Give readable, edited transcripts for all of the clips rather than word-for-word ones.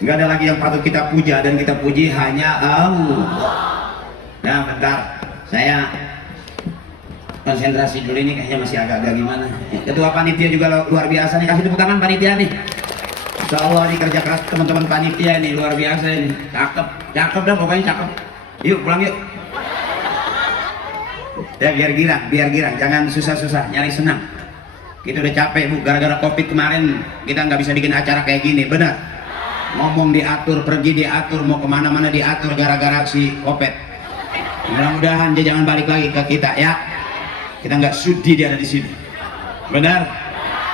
Nggak ada lagi yang patut kita puja dan kita puji hanya Allah. Nah bentar, saya konsentrasi dulu, ini kayaknya masih agak-agak gimana. Ketua panitia juga luar biasa nih, kasih tepuk tangan panitia nih. Insya Allah ini kerja keras teman-teman panitia ini luar biasa ini. Cakep, cakep dah pokoknya cakep. Yuk pulang yuk. Ya biar girang, jangan susah-susah, nyari senang. Kita udah capek bu, gara-gara covid kemarin kita nggak bisa bikin acara kayak gini, benar? Ngomong diatur, pergi diatur, mau kemana-mana diatur gara-gara si covid. Mudah-mudahan dia jangan balik lagi ke kita ya. Kita nggak sudi dia ada di sini, benar?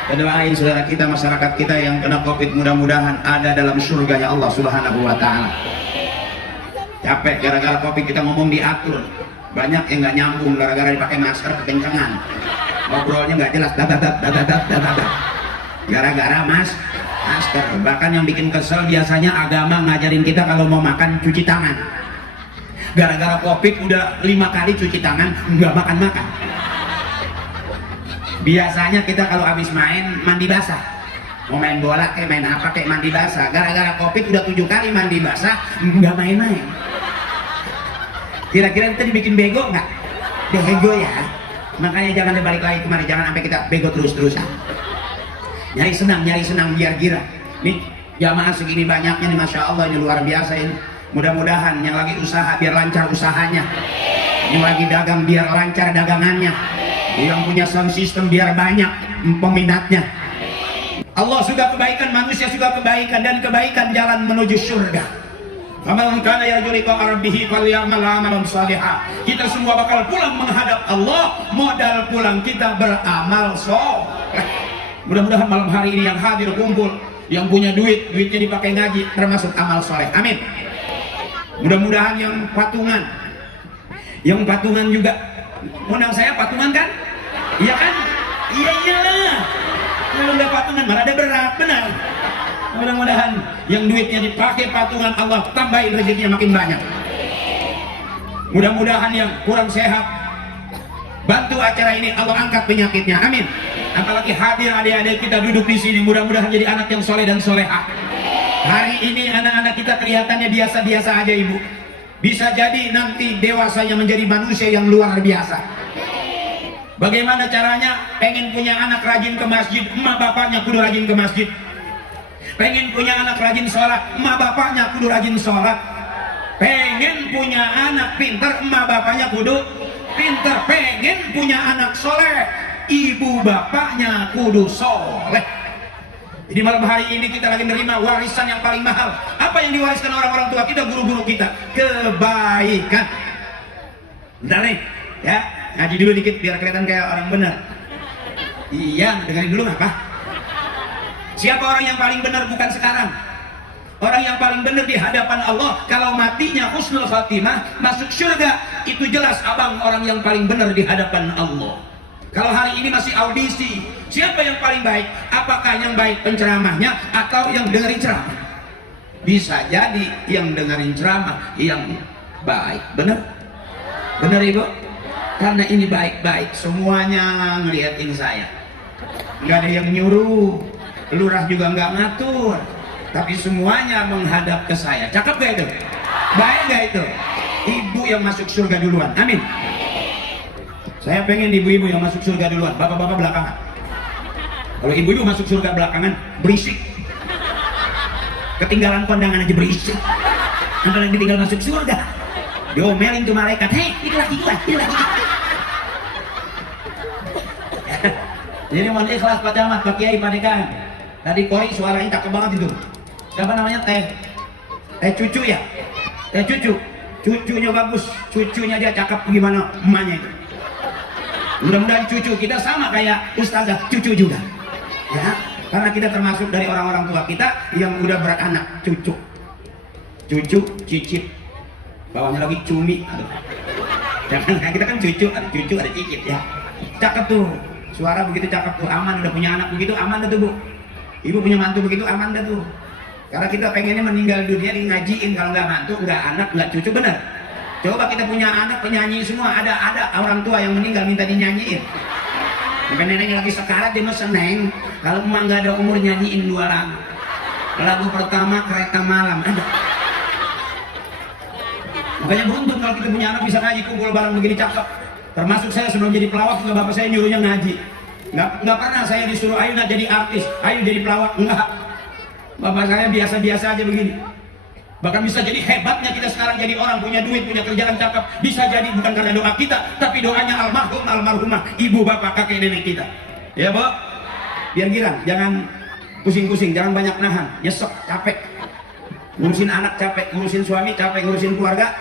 Kita doain saudara kita, masyarakat kita yang kena covid, mudah-mudahan ada dalam surganya Allah Subhanahu Wa Taala. Capek gara-gara covid kita ngomong diatur, banyak yang nggak nyambung gara-gara dipakai masker kekencangan, ngobrolnya nggak jelas, gara-gara masker. Bahkan yang bikin kesel biasanya agama ngajarin kita kalau mau makan cuci tangan. Gara-gara covid udah 5 kali cuci tangan, nggak makan. Biasanya kita kalau habis main mandi basah, mau main bola kayak main apa kayak mandi basah. Gara-gara covid udah 7 kali mandi basah, nggak main-main. Kira-kira kita dibikin bego nggak? Bego ya. Makanya jangan balik lagi kemari, jangan sampai kita bego terus-terusan. Nyari senang biar girang. Nih jamaah segini banyaknya nih, masya Allah ini luar biasa ini. Mudah-mudahan yang lagi usaha biar lancar usahanya, yang lagi dagang biar lancar dagangannya, yang punya sound system biar banyak peminatnya. Allah suka kebaikan, manusia suka kebaikan, dan kebaikan jalan menuju surga. Faman kana yarju liqa'a rabbih falyamal 'amalan shalihan. Kita semua bakal pulang menghadap Allah, modal pulang kita beramal soleh. Mudah-mudahan malam hari ini yang hadir kumpul, yang punya duitnya dipakai ngaji, termasuk amal soleh. Amin. Mudah-mudahan yang patungan juga undang saya patungan kan? Iya kan? Iya iyalah. Kalau nggak patungan malah ada berat, benar. Mudah-mudahan yang duitnya dipakai patungan, Allah tambahin rezekinya makin banyak. Mudah-mudahan yang kurang sehat, bantu acara ini, Allah angkat penyakitnya. Amin. Apalagi hadir adik-adik kita duduk di sini, mudah-mudahan jadi anak yang soleh dan solehah. Hari ini anak-anak kita kelihatannya biasa-biasa aja ibu, bisa jadi nanti dewasanya menjadi manusia yang luar biasa. Bagaimana caranya? Pengen punya anak rajin ke masjid, emak bapaknya kudu rajin ke masjid. Pengen punya anak rajin sholat, emak bapaknya kudu rajin sholat. Pengen punya anak pinter, emak bapaknya kudu pinter. Pengen punya anak soleh, ibu bapaknya kudu soleh. Jadi malam hari ini kita lagi menerima warisan yang paling mahal. Apa yang diwariskan orang-orang tua kita, guru-guru kita? Kebaikan. Bentar nih ya, ngaji dulu dikit biar kelihatan kayak orang benar. Iya, dengerin dulu apa? Siapa orang yang paling benar? Bukan sekarang. Orang yang paling benar di hadapan Allah, kalau matinya husnul khatimah, masuk surga, itu jelas abang orang yang paling benar di hadapan Allah. Kalau hari ini masih audisi, siapa yang paling baik? Apakah yang baik penceramahnya atau yang dengerin ceramah? Bisa jadi yang dengerin ceramah yang baik. Benar? Benar ibu? Karena ini baik-baik, semuanya ngeliatin saya. Nggak ada yang nyuruh, lurah juga nggak ngatur, tapi semuanya menghadap ke saya. Cakep gak itu? Baik gak itu? Ibu yang masuk surga duluan. Amin. Saya pengen ibu-ibu yang masuk surga duluan, bapak-bapak belakangan. Kalau ibu-ibu masuk surga belakangan, berisik. Ketinggalan kondangan aja berisik. Kalau yang ditinggal masuk surga, diomelin tuh malaikat, hei, itu lagi gua, itu lagi. Jadi mohon ikhlas Pak Camat, Pak Kiai, Pak Dekan. Tadi Kori suaranya cakep banget itu. Siapa namanya? Teh Cucu ya? Teh Cucu. Cucunya bagus, cucunya dia cakep gimana emaknya itu. Mudah-mudahan cucu kita sama kayak ustazah cucu juga ya, karena kita termasuk dari orang-orang tua kita yang udah beranak cucu, cicit, bawahnya lagi cumi. Jangan, kita kan cucu, ada cicit ya. Cakep tuh, suara begitu cakep tuh, aman. Udah punya anak begitu aman dah tuh bu. Ibu punya mantu begitu aman dah tuh. Karena kita pengennya meninggal dunia di ngajiin, kalau nggak mantu, nggak anak, nggak cucu, bener. Coba kita punya anak penyanyi semua, ada orang tua yang meninggal minta dinyanyiin. Mungkin neneknya lagi sekarat, dia mesen, "Neng, kalau emak nggak ada umur nyanyiin 2 lagu. Lagu pertama Kereta Malam. Makanya beruntung kalau kita punya anak bisa ngaji, kumpul bareng begini cakep. Termasuk saya sebelum jadi pelawak juga bapak saya nyuruhnya ngaji. Nggak pernah saya disuruh ayo nak jadi artis, ayo jadi pelawak, enggak. Bapak saya biasa-biasa aja begini. Bahkan bisa jadi hebatnya kita sekarang jadi orang punya duit, punya kerjaan cakep. Bisa jadi bukan karena doa kita, tapi doanya almarhum, almarhumah, ibu, bapak, kakek, nenek kita. Ya, Bu? Biar girang, jangan pusing-pusing, jangan banyak nahan, nyesek, capek. Ngurusin anak capek, ngurusin suami capek, ngurusin keluarga,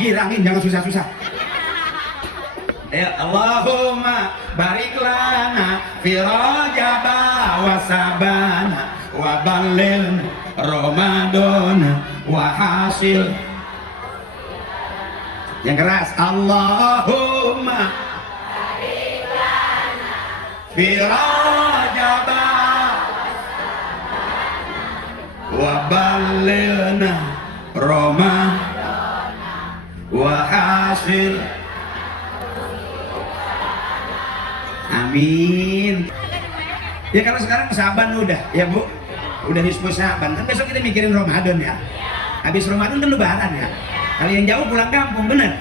girangin, jangan susah-susah. Ya Allahumma barik lana fi rajaba wa sabana wa balil Ramadan wa hasil. Yang keras, Allahumma barik lana fi rajaba wa balilna Ramadan wa hasil. Amin. Ya kalau sekarang Saban udah, ya Bu, udah nisfu Saban. Kan besok kita mikirin Ramadan ya. Habis Ramadan kan Lebaran ya. Kalau yang jauh pulang kampung, bener?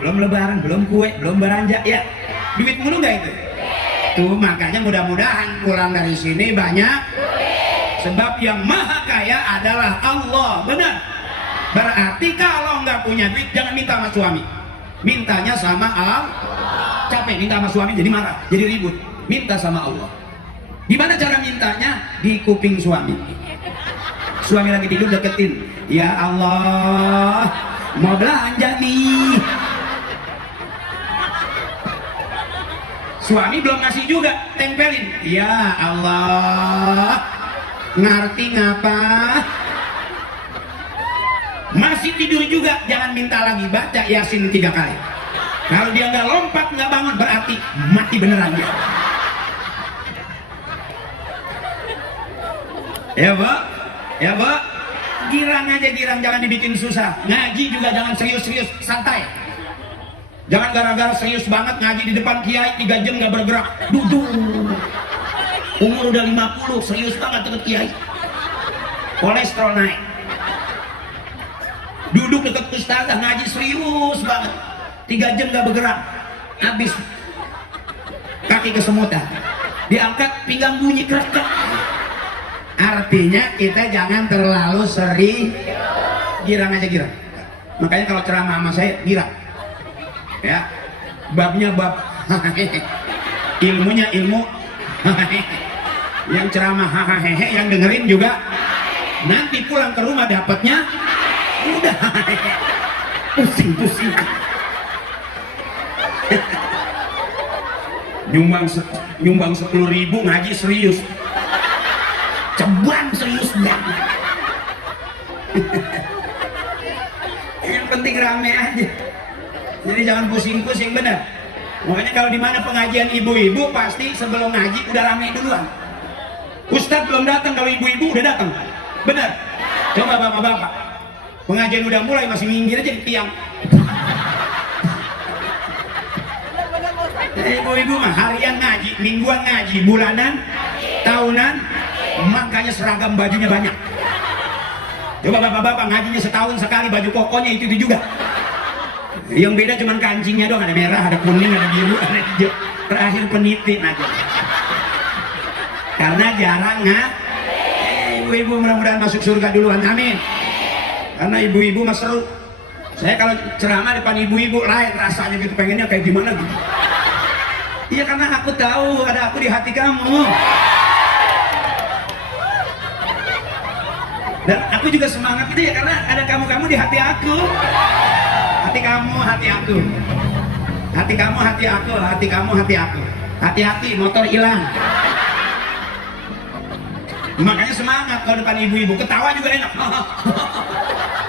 Belum Lebaran, belum kue, belum belanja ya. Duit mulu nggak itu? Tuh makanya mudah-mudahan pulang dari sini banyak. Sebab yang maha kaya adalah Allah, benar? Berarti kalau nggak punya duit jangan minta sama suami. Mintanya sama Allah. Capek minta sama suami jadi marah, jadi ribut. Minta sama Allah. Gimana cara mintanya? Di kuping suami. Suami lagi tidur deketin. Ya Allah, mau belanja nih. Suami belum ngasih juga, tempelin. Ya Allah, ngerti ngapa? Masih tidur juga, jangan minta lagi, baca Yasin 3 kali. Kalau dia nggak lompat, nggak bangun, berarti mati beneran dia. Ya Bu, ya Bu, girang aja girang, jangan dibikin susah. Ngaji juga jangan serius-serius, santai. Jangan gara-gara serius banget ngaji di depan kiai 3 jam nggak bergerak, duduk. Umur udah 50, serius banget deket kiai. Kolesterol naik. Duduk deket ustazah ngaji serius banget. 3 jam gak bergerak, habis kaki kesemutan, diangkat pinggang bunyi krek-krek. Artinya kita jangan terlalu sering, girang aja girang. Makanya kalau ceramah sama saya girang, ya babnya bab, ilmunya ilmu, yang ceramah hahaha, yang dengerin juga. Nanti pulang ke rumah dapatnya udah pusing-pusing. nyumbang 10.000 ngaji serius, ceban serius banget. Yang penting rame aja, jadi jangan pusing-pusing, bener. Makanya kalau di mana pengajian ibu-ibu pasti sebelum ngaji udah rame duluan. Ustadz belum datang, kalau ibu-ibu udah datang, bener. Coba bapak-bapak, pengajian udah mulai masih minggir aja di tiang. Ibu-ibu mah harian ngaji, mingguan ngaji, bulanan, tahunan, makanya seragam bajunya banyak. Coba bapak-bapak ngajinya setahun sekali, baju kokonya itu juga. Yang beda cuma kancingnya doang, ada merah, ada kuning, ada biru, ada hijau. Terakhir penitin aja. Karena jarang ibu-ibu mudah-mudahan masuk surga duluan, amin. Karena ibu-ibu mah seru. Saya kalau ceramah depan ibu-ibu lain rasanya gitu, pengennya kayak gimana gitu. Iya, karena aku tahu ada aku di hati kamu. Dan aku juga semangat gitu ya, karena ada kamu-kamu di hati aku. Hati kamu, hati aku. Hati kamu, hati aku. Hati kamu, hati aku. Hati-hati, motor hilang. Makanya semangat kalau depan ibu-ibu. Ketawa juga enak.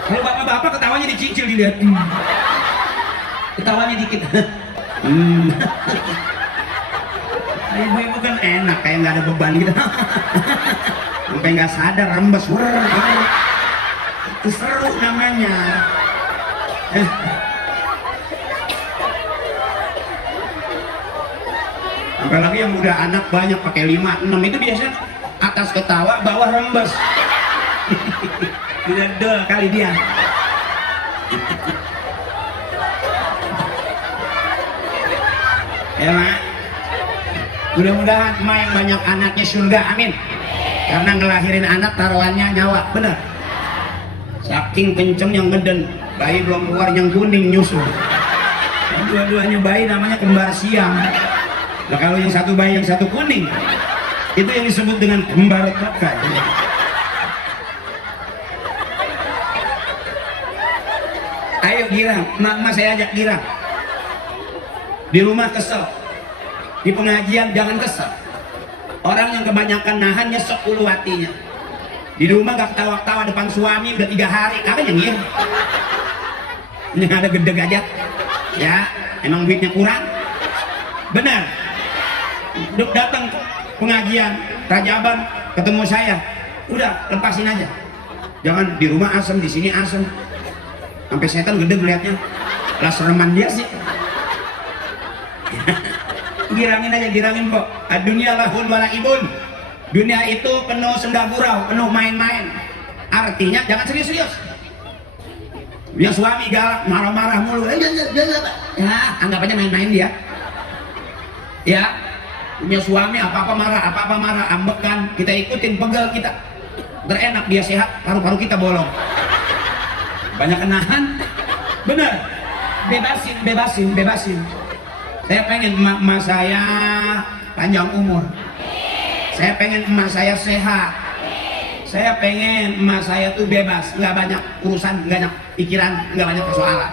Kalau bapak-bapak ketawanya dicicil, dilihat. Ketawanya dikit. Ibu-ibu kan enak, kayak nggak ada beban gitu. Sampai nggak sadar, rembes. Itu seru namanya. Apalagi yang udah anak banyak pakai 5, 6 itu biasanya atas ketawa, bawah rembes. Udah kali dia. Ya mak, mudah-mudahan emak yang banyak anaknya surga, amin. Karena ngelahirin anak taruhannya nyawa, bener. Saking kenceng yang ngeden, bayi belum keluar yang kuning nyusul. Dua-duanya bayi namanya kembar siam. Nah kalau yang satu bayi yang satu kuning, itu yang disebut dengan kembar tokai. Ayo girang, mama saya ajak girang. Di rumah kesel, di pengajian jangan kesel. Orang yang kebanyakan nahan nyesek ulu hatinya. Di rumah gak ketawa-ketawa depan suami udah 3 hari, apa yang ngir? Ini ada gedeg aja. Ya, emang duitnya kurang. Benar. Duk datang pengajian, Rajaban, ketemu saya, udah lepasin aja. Jangan di rumah asem, di sini asem. Sampai setan gede melihatnya. Lah sereman dia sih. Girangin aja, girangin kok. Dunia lahun wala ibun. Dunia itu penuh senda gurau, penuh main-main. Artinya jangan serius-serius. Dia suami galak, marah-marah mulu. Ya, anggap aja main-main dia. Ya, punya suami apa-apa marah, ambekan. Kita ikutin, pegel kita. Terenak dia sehat, paru-paru kita bolong. Banyak kenahan, bener. Bebasin. Saya pengen emak saya panjang umur. Saya pengen emak saya sehat. Saya pengen emak saya tuh bebas, nggak banyak urusan, nggak banyak pikiran, nggak banyak persoalan.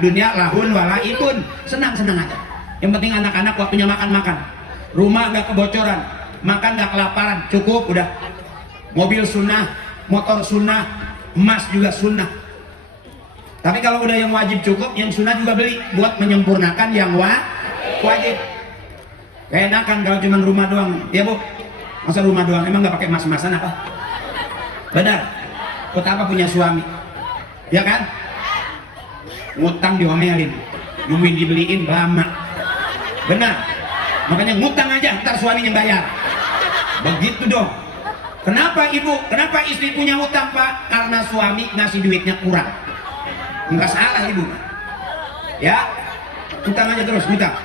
Dunia lahun walaibun, senang-senang aja. Yang penting anak-anak waktunya makan-makan. Rumah nggak kebocoran, makan nggak kelaparan, cukup udah. Mobil sunnah, motor sunnah, emas juga sunnah. Tapi kalau udah yang wajib cukup, yang sunnah juga beli buat menyempurnakan yang wajib. Keenakan kalau cuma rumah doang, ya bu. Masa rumah doang, emang nggak pakai emas-emasan apa? Benar. Buat apa punya suami? Ya kan? Ngutang diomelin, nungguin dibeliin lama. Benar. Makanya ngutang aja, ntar suaminya bayar. Begitu dong. Kenapa ibu? Kenapa istri punya utang pak? Karena suami ngasih duitnya kurang. Enggak salah ibu. Ya, utang aja terus, utang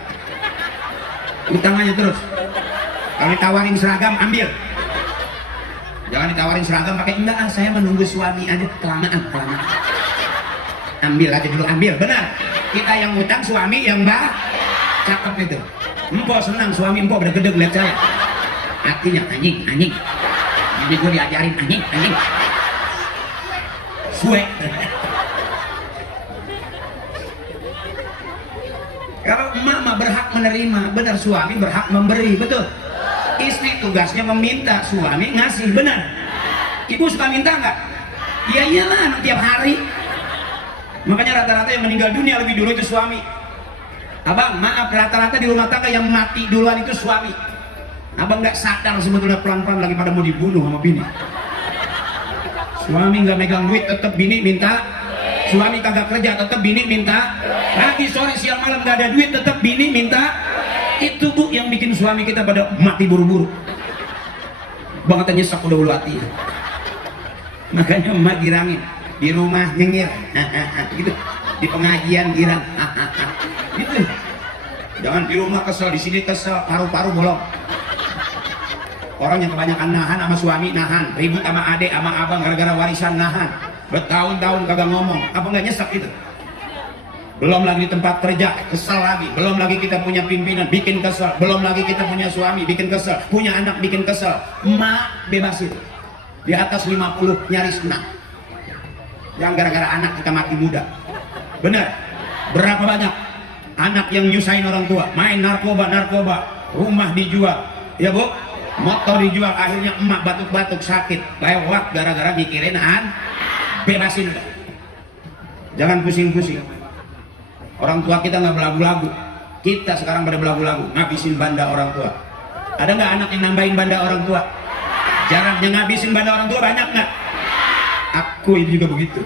aja terus. Kalau ditawarin seragam ambil. Jangan ditawarin seragam pakai enggak, saya menunggu suami aja, kelamaan. Ambil aja dulu, ambil. Benar. Kita yang utang, suami yang cakep itu. Empo senang suami empo gede-gede lihat saya. Artinya anjing. Jadi gue diajarin anjing. Suwe. Kalau emak berhak menerima, benar, suami berhak memberi, betul. Istri tugasnya meminta, suami ngasih, benar. Ibu suka minta nggak? Ya iyalah, tiap hari. Makanya rata-rata yang meninggal dunia lebih dulu itu suami. Abang, maaf, rata-rata di rumah tangga yang mati duluan itu suami. Abang nggak sadar sebetulnya pelan-pelan lagi pada mau dibunuh sama bini. Suami nggak megang duit, tetap bini minta. Suami kagak kerja, tetap bini minta. Pagi, sore, siang, malam gak ada duit, tetap bini minta. Itu bu yang bikin suami kita pada mati buru-buru. Banget nyesek udah ulu hati. Makanya emak girangin. Di rumah nyengir. Gitu. Di pengajian girang. Gitu. Jangan di rumah kesel, di sini kesel, paru-paru bolong. Orang yang kebanyakan nahan sama suami nahan, ribut sama adik, sama abang gara-gara warisan nahan. Bertahun-tahun kagak ngomong, apa nggak nyesek itu? Belum lagi di tempat kerja, kesel lagi. Belum lagi kita punya pimpinan, bikin kesel. Belum lagi kita punya suami, bikin kesel. Punya anak, bikin kesel. Emak bebasin. Di atas 50, nyaris menang. Yang gara-gara anak kita mati muda. Bener. Berapa banyak anak yang nyusahin orang tua? Main narkoba, rumah dijual. Ya bu? Motor dijual, akhirnya emak batuk-batuk sakit. Lewat gara-gara mikirin bebasin udah. Jangan pusing-pusing. Orang tua kita nggak belagu-lagu. Kita sekarang pada belagu-lagu, ngabisin banda orang tua. Ada nggak anak yang nambahin banda orang tua? Jarang. Yang ngabisin banda orang tua banyak nggak? Aku itu juga begitu.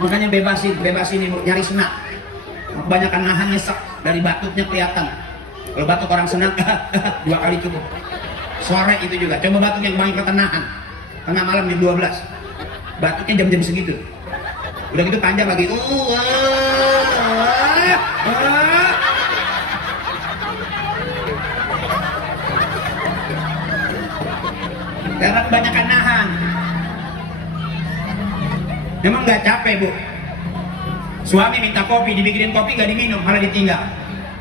Makanya bebasin ibu, nyari senang. Kebanyakan nahan nyesek, dari batuknya kelihatan. Kalau batuk orang senang, 2 kali cukup. Sore itu juga, coba batuk yang paling ketenahan. Tengah malam jam 12. Batuknya jam-jam segitu. Udah gitu panjang lagi. Karena kebanyakan nahan. Memang nggak capek bu? Suami minta kopi, dibikinin kopi nggak diminum, malah ditinggal.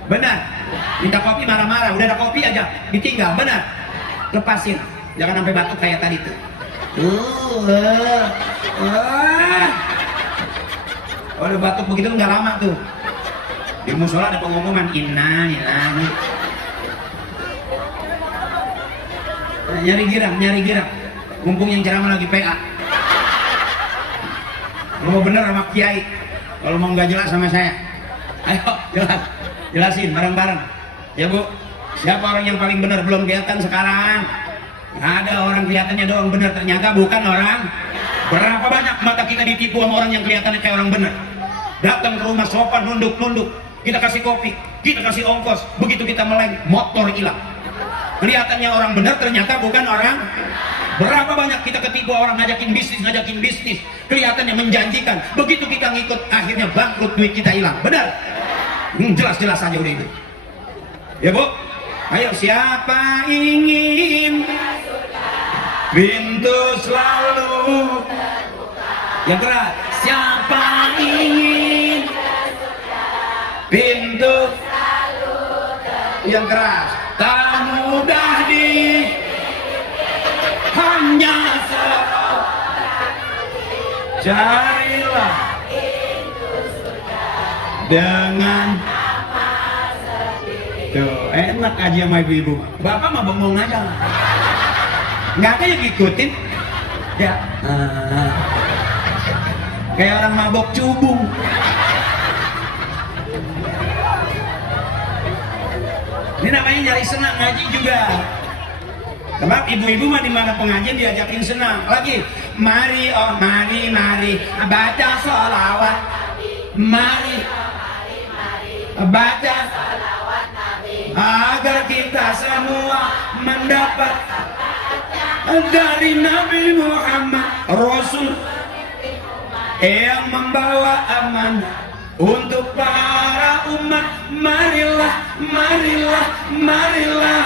Benar? Minta kopi marah-marah, udah ada kopi aja ditinggal. Benar? Lepasin, jangan sampai batuk kayak tadi tuh. Kalau batuk begitu nggak lama tuh. Di musola ada pengumuman inna lillahi. Nyari girang. Mumpung yang ceramah lagi PA. Kalau mau bener sama kiai, kalau mau nggak jelas sama saya, ayo jelasin bareng-bareng. Ya bu, siapa orang yang paling benar belum kelihatan sekarang? Ada orang kelihatannya doang benar, ternyata bukan orang. Berapa banyak mata kita ditipu sama orang yang kelihatannya kayak orang benar. Datang ke rumah sopan, nunduk, kita kasih kopi, kita kasih ongkos, begitu kita meleng, motor hilang. Kelihatannya orang benar, ternyata bukan orang. Berapa banyak kita ketipu orang ngajakin bisnis, kelihatannya menjanjikan, begitu kita ngikut akhirnya bangkrut, duit kita hilang. Benar? Jelas-jelas saja udah itu. Ya bu, ayo siapa ingin pintu selalu yang keras. Siapa ingin pintu selalu yang keras. Tak mudah hanya seorang, carilah dengan tuh enak aja sama ibu-ibu. Bapak mah bengong aja, nggak kayak ngikutin ya. Kayak orang mabok cubung. Ini namanya nyari senang, ngaji juga. Sebab ibu-ibu mah dimana pengajian diajakin senang. Lagi, mari baca sholawat. Mari baca sholawat Nabi, agar kita semua mendapat dari Nabi Muhammad Rasul yang membawa amanah untuk para umat. Marilah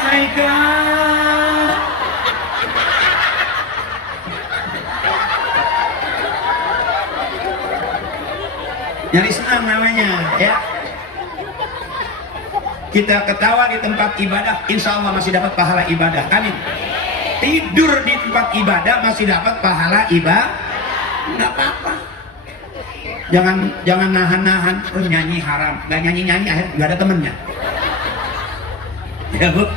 haikal. Nyari senang namanya ya. Kita ketawa di tempat ibadah, insya Allah masih dapat pahala ibadah. Amin. Tidur di tempat ibadah masih dapat pahala ibadah. Nggak apa-apa. Jangan nahan-nahan. Oh nyanyi haram, nggak nyanyi akhirnya nggak ada temennya. Ya bu,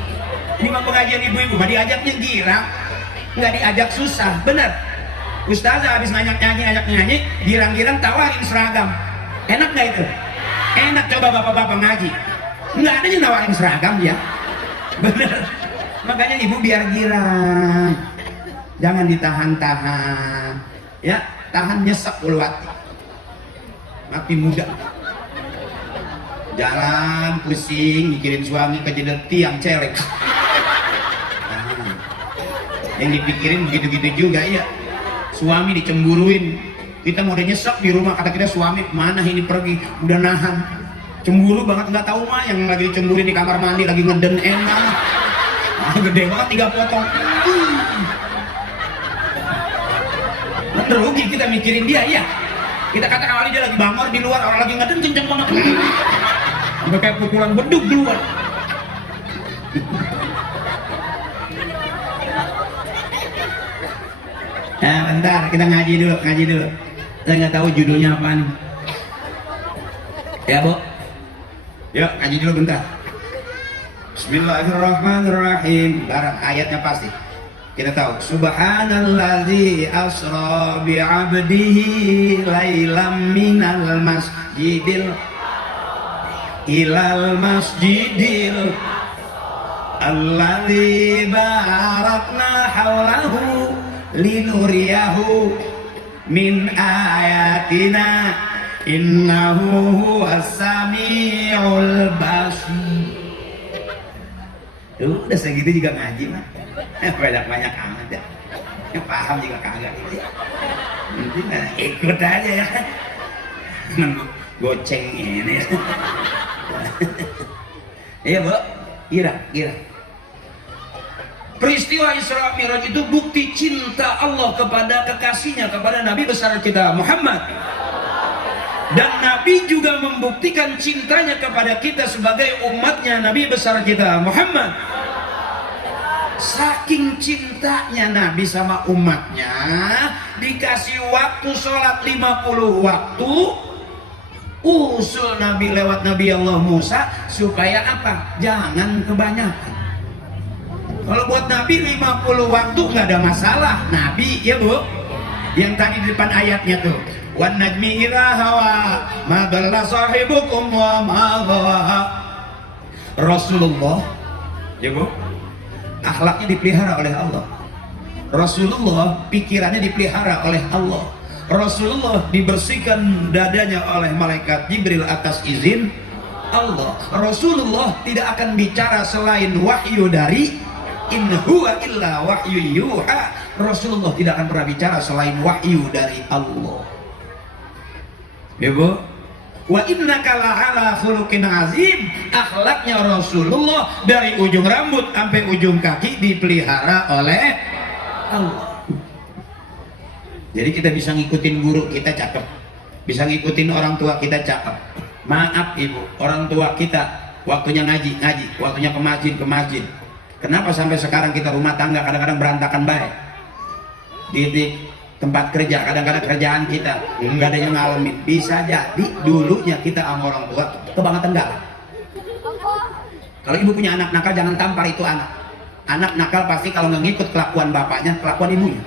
ini mah pengajian ibu-ibu, mah diajaknya girang, nggak diajak susah. Bener. Ustazah habis ngajak nyanyi, girang-girang tawarin seragam. Enak nggak itu? Enak. Coba bapak-bapak ngaji, nggak ada yang nawarin seragam ya. Bener. Makanya ibu biar girang, jangan ditahan-tahan. Ya, tahan nyesek ulu hati. Mati muda, jalan pusing mikirin suami kejedot tiang celek. Yang dipikirin begitu-gitu juga ya. Suami dicemburuin, kita mau udah nyesek di rumah, kata kita suami mana ini pergi, udah nahan, cemburu banget, nggak tahu mah yang lagi dicemburuin di kamar mandi lagi ngeden enak. Gede banget 3 potong. Rugi kita mikirin dia ya. Kita kata kali dia lagi bangor di luar, orang lagi ngeden kenceng banget. Udah kayak pukulan beduk keluar. Nah bentar, kita ngaji dulu. Saya nggak tahu judulnya apa nih. Ya bu, yuk ngaji dulu bentar. Bismillahirrahmanirrahim. Barang ayatnya pasti kita tahu. Subhanalladzi asra bi'abdihi lailam minal masjidil ilal masjidil alladzi barakna haulahu linuriyahu min ayatina innahu huwas samiul basir. Udah segitu juga ngaji mah. Banyak amat ya. Yang paham juga kagak gitu. Ikut aja ya. goceng ini. Iya Bu, kira. Peristiwa Isra Mi'raj itu bukti cinta Allah kepada kekasihnya, kepada Nabi besar kita Muhammad. Dan Nabi juga membuktikan cintanya kepada kita sebagai umatnya Nabi besar kita Muhammad. Saking cintanya Nabi sama umatnya, dikasih waktu sholat 50 waktu, usul Nabi lewat Nabi Allah Musa supaya apa? Jangan kebanyakan. Kalau buat Nabi 50 waktu nggak ada masalah. Nabi ya Bu, yang tadi di depan ayatnya tuh, wan najmi idza hawa ma dalla sahibukum wa ma ghawa. Rasulullah ya Bu, akhlaknya dipelihara oleh Allah. Rasulullah pikirannya dipelihara oleh Allah. Rasulullah dibersihkan dadanya oleh malaikat Jibril atas izin Allah. Rasulullah tidak akan bicara selain wahyu dari in huwa illa wahyu yuha. Rasulullah tidak akan pernah bicara selain wahyu dari Allah. Ya Bu, wa innaka la'ala khuluqin azim. Akhlaknya Rasulullah dari ujung rambut sampai ujung kaki dipelihara oleh Allah. Jadi kita bisa ngikutin guru kita cakep, bisa ngikutin orang tua kita cakep. Maaf Ibu, orang tua kita waktunya ngaji, waktunya ke masjid. Kenapa sampai sekarang kita rumah tangga kadang-kadang berantakan baik? Di tempat kerja kadang-kadang kerjaan kita nggak ada yang ngalamin. Bisa jadi dulunya kita sama orang tua kebangetan galak. Kalau ibu punya anak nakal, jangan tampar itu anak. Anak nakal pasti kalau nggak ngikut kelakuan bapaknya, kelakuan ibunya.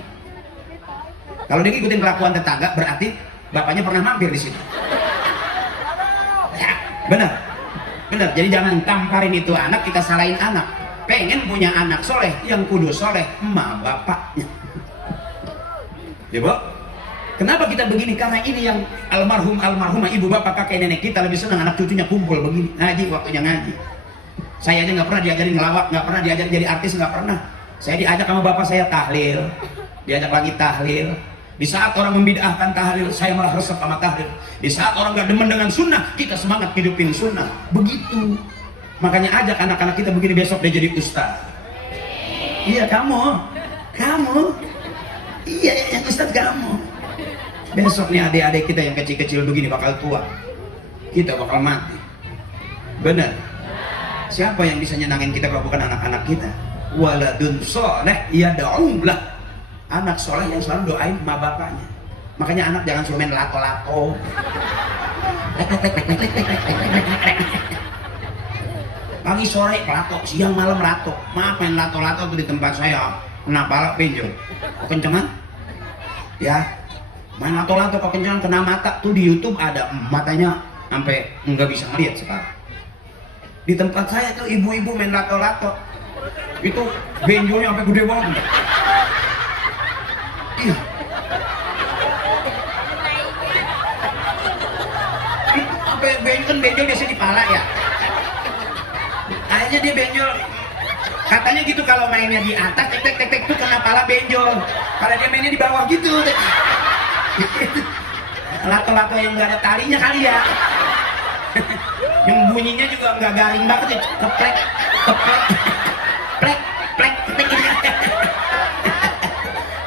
Kalau dia ngikutin kelakuan tetangga, berarti bapaknya pernah mampir di situ. Ya, benar. Jadi jangan tamparin itu anak, kita salahin anak. Pengen punya anak soleh, yang kudu soleh emak bapaknya. Ya Bu, kenapa kita begini? Karena ini yang almarhumah ibu bapak kakek nenek kita lebih senang anak cucunya kumpul begini, ngaji, waktunya ngaji. Saya aja nggak pernah diajarin ngelawak, nggak pernah diajarin jadi artis, nggak pernah. Saya diajak sama bapak saya tahlil, diajak lagi tahlil. Di saat orang membid'ahkan tahlil, saya malah resep sama tahlil. Di saat orang nggak demen dengan sunnah, kita semangat hidupin sunnah. Begitu. Makanya ajak anak-anak kita begini, besok dia jadi ustaz. Iya kamu. Iya yang ustaz kamu. Besok nih adik-adik kita yang kecil-kecil begini bakal tua. Kita bakal mati. Benar. Siapa yang bisa nyenangin kita kalau bukan anak-anak kita? Waladun soleh yad'ulah. Anak soleh yang selalu doain sama bapaknya. Makanya anak jangan suruh main lato-lato. Pagi sore lato, siang malam lato. Maaf main lato-lato tuh di tempat saya kena pala benjol. Kencengan? Ya, main lato-lato kekencangan kena mata tuh di YouTube ada matanya sampai nggak bisa ngeliat sekarang. Di tempat saya tuh ibu-ibu main lato-lato, itu benjolnya sampai gede banget. Iya. Sampai benjol biasanya di pala ya. Akhirnya dia benjol. Katanya gitu kalau mainnya di atas tek tuh kena pala benjol. Kalau dia mainnya di bawah gitu. Lato-lato yang nggak ada talinya kali ya. Yang bunyinya juga nggak garing banget ya. Keplek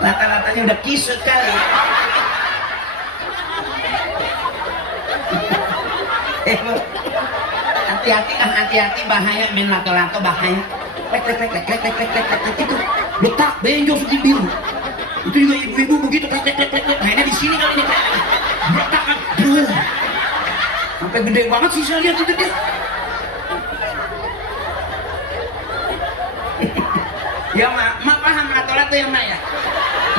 Lata-latanya udah kisut kali. Hati-hati bahaya main lato-lato, bahaya. Lek itu letak benjol segini biru. Itu juga ibu-ibu begitu lek mainnya di sini kali ini. Letak kan. Sampai gede banget sih saya lihat itu dia. Ya mak paham lato-lato ya mak ya.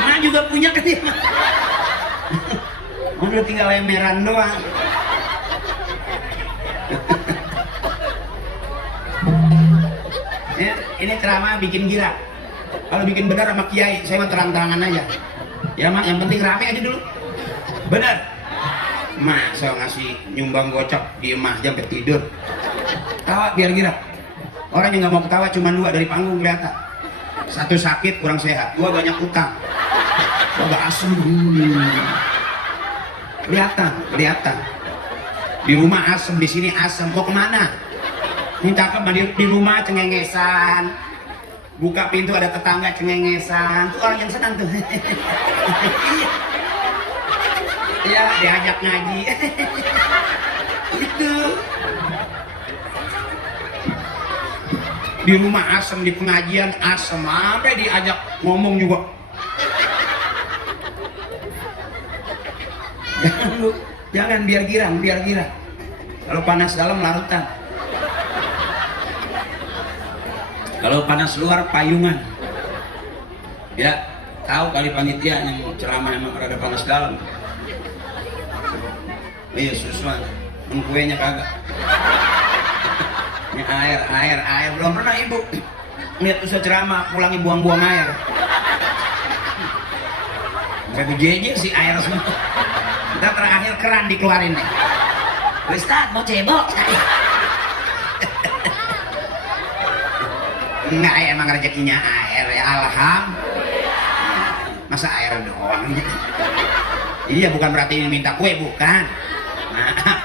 Mak juga punya kan ya. Udah tinggal lemeran doang. Ini ceramah bikin gila. Kalau bikin benar sama kiai, saya mah terang-terangan aja. Ya mak, yang penting rame aja dulu. Benar. Mak, saya ngasih nyumbang gocok di emak sampai tidur. Tawa biar gila. Orang yang nggak mau ketawa cuma 2 dari panggung kelihatan. 1 sakit kurang sehat, 2 banyak utang. 2 asem. Kelihatan. Di rumah asem, di sini asem. Mau kemana? Ini cakep di rumah cengengesan. Buka pintu ada tetangga cengengesan. Itu orang yang senang tuh. Iya, diajak ngaji. Itu. Di rumah asem, di pengajian asem, sampai diajak ngomong juga. Jangan biar girang. Kalau panas dalam larutan. Kalau panas luar payungan. Ya, tahu kali panitia yang ceramah emang rada panas dalam. Iya susuan, kuenya kagak. Ini air. Belum pernah ibu lihat ustaz ceramah pulangi buang-buang air. Kayak jeje si air semua. Kita terakhir keran dikeluarin nih. Ustaz mau cebok. Enggak, emang rezekinya air ya, alhamdulillah. Masa air doang? Iya, bukan berarti ini minta kue, bukan. Nah,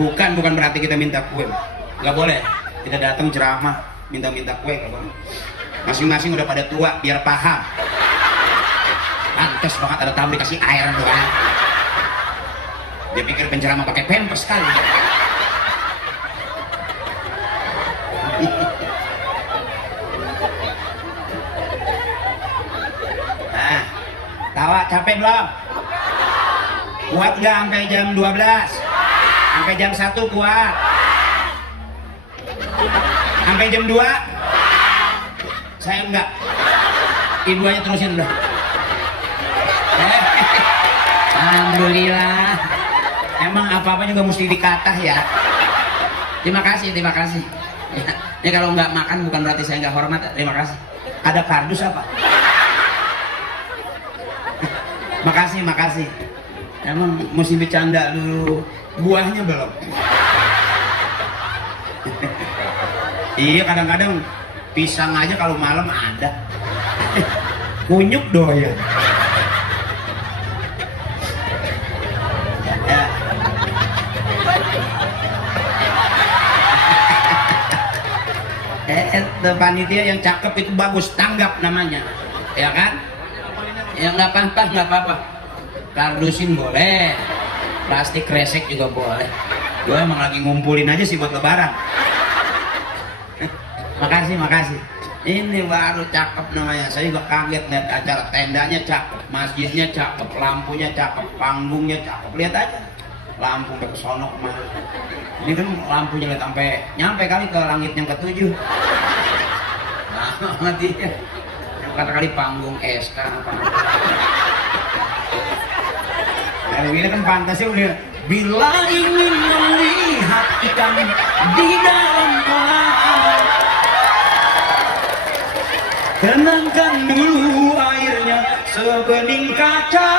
bukan berarti kita minta kue. Nggak boleh. Kita datang ceramah minta kue, nggak boleh. Masing-masing udah pada tua, biar paham. Pantes banget ada tamu dikasih air doang. Dia pikir penceramah pakai pampers kali. Nah, tawa capek belum? Kuat nggak sampai jam 12? Sampai jam 1 kuat? Sampai jam 2? Saya enggak. Ibu aja terusin udah. Alhamdulillah. Emang apa-apa juga mesti dikatah ya. Terima kasih. Ya, ini kalau nggak makan bukan berarti saya nggak hormat. Terima kasih. Ada kardus apa? Makasih. Emang mesti bercanda dulu. Buahnya belum. Iya, kadang-kadang pisang aja kalau malam ada. Kunyuk doyan. Panitia yang cakep itu bagus, tanggap namanya, ya kan? Ya nggak apa-apa. Kardusin boleh, plastik kresek juga boleh. Gue emang lagi ngumpulin aja sih buat lebaran. Makasih. Ini baru cakep namanya. Saya juga kaget lihat acara, tendanya cakep, masjidnya cakep, lampunya cakep, panggungnya cakep. Lihat aja, lampu sampai ke sono kemana. Ini kan lampunya lihat sampai nyampe kali ke langit yang ke-7. Nah, dia yang kata kali panggung SK apa. Dari ini kan pantasnya udah bila ingin melihat ikan di dalam kolam, tenangkan dulu airnya sebening kaca.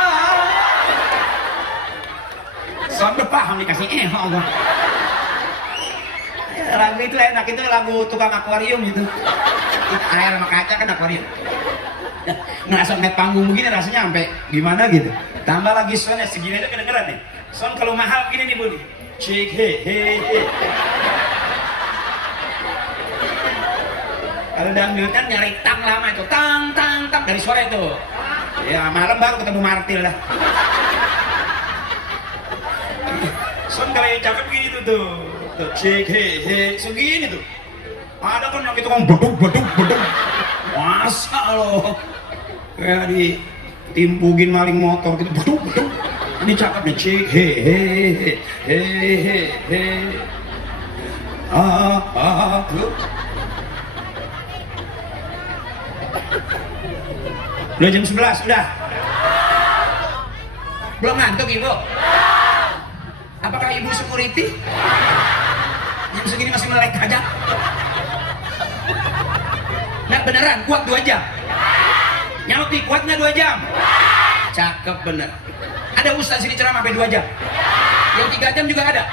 Sampai paham dikasih Allah. Lagu itu enak, itu lagu tukang akuarium itu. Air sama kaca kan akuarium. Ngerasa naik panggung begini rasanya sampai gimana gitu. Tambah lagi soundnya segini aja kedengeran nih. Sound kalau mahal gini nih Bu. Cik he. Kalau dangdutan nyari tang lama itu, tang dari sore itu. Ya malam baru ketemu martil lah. Sound kalau yang cakep gini tuh. Cik he segini tuh. Ada kan yang itu kan beduk. Masa loh. Kayak ditimpugin maling motor gitu, beduk. Ini cakep nih, cik he. Loh. Udah jam 11, udah. Belum ngantuk ibu? Apakah ibu security? Jam segini masih melek aja? Nah beneran, kuat 2 jam? Nyauti, kuat nggak 2 jam? Cakep bener. Ada ustaz sini ceramah sampai 2 jam? Yang 3 jam juga ada?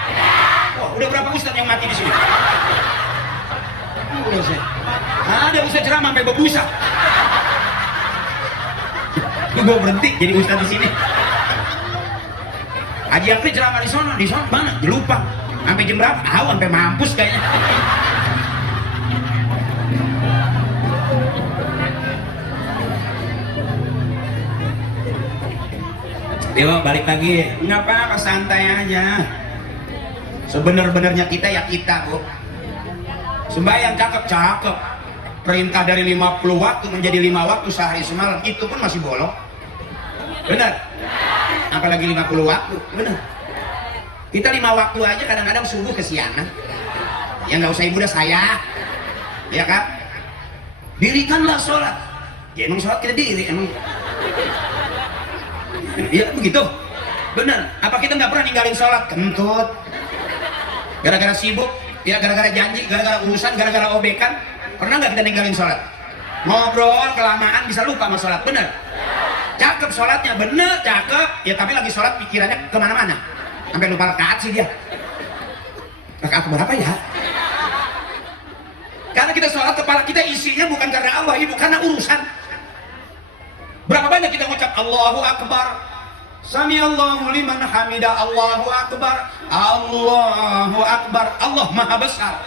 Wah, udah berapa ustaz yang mati di sini? Udah saya. Ada ustaz ceramah sampai berbusa. Gue berhenti jadi ustaz di sini. Haji Akri ceramah di sana mana? Jelupa. Sampai jam berapa? Sampai mampus kayaknya. Yo, balik lagi. Nggak apa-apa, santai aja. Sebenar-benarnya kita ya kita, Bu. Sembahyang cakep. Perintah dari 50 waktu menjadi 5 waktu sehari semalam, itu pun masih bolong. Benar? Apalagi 50 waktu, benar. Kita 5 waktu aja kadang-kadang subuh kesiangan. Ya nggak usah ibu dah saya. Ya kan? Dirikanlah sholat. Ya emang sholat kita diri, emang. Iya begitu, bener. Apa kita nggak pernah ninggalin sholat? Kentut, gara-gara sibuk, ya gara-gara janji, gara-gara urusan, gara-gara obekan. Pernah nggak kita ninggalin sholat? Ngobrol kelamaan bisa lupa sama sholat, bener. Cakep sholatnya, bener, cakep. Ya tapi lagi sholat pikirannya kemana-mana, sampai lupa rakaat sih dia. Rakaat berapa ya? Karena kita sholat kepala kita isinya bukan karena Allah, ibu, karena urusan. Berapa banyak kita ngucap Allahu Akbar, Sami Allahu liman hamidah, Allahu Akbar, Allahu Akbar, Allah Maha Besar.